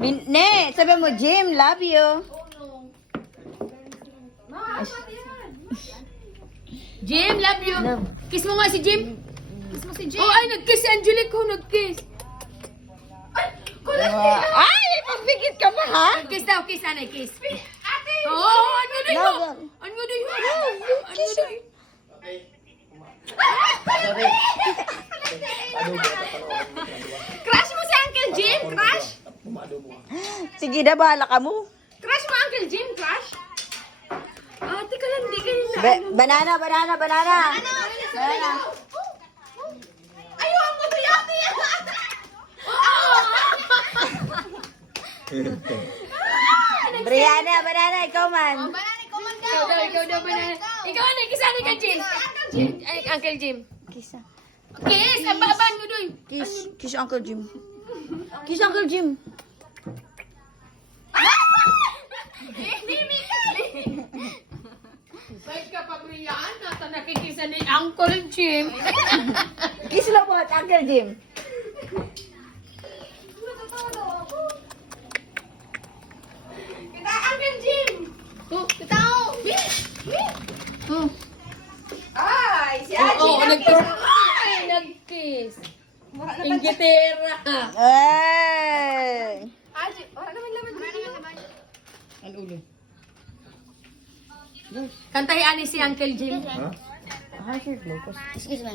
Ne, sabi mo, Jim, love you. Jim, love you. Love. Kiss mo nga si Jim. Kiss mo si Jay. Oh, ay, nag-kiss si Angelique. Oh, nag-kiss. Ay, pagpikit ka ba, ha? Kiss daw, kiss, anay, kiss. Ate! Oh, ano na yun? Love. Ano na yun? Ano na yun? Crush mo si Uncle Jim? Crush? Sige na, bahala ka mo. Crush mo Uncle Jim? Crush? Ate ka lang, di kayo na. Banana. Banana. Ayaw mo to yate. Brianna, banana, ikaw man. Banana, kuman ka. Ikaw daw, banana. Ikaw, anay, kiss, anay ka, Jim. Ay, Uncle Jim. Kiss na. Kiss, ang babaan mo doon. Kiss Uncle Jim. Kiss Uncle Jim. Bakit ka pa, Brianna? Nasa nakikisa ni Uncle Jim. Kiss lang po at Uncle Jim. Kita Uncle Jim. Oh, Kita oh. Ay, si Oo, Aji. nag-kiss. Ingitera. Ay. Aji, wala naman laman. Ano ulo? Kantahi ani si Uncle Jim. Excuse me.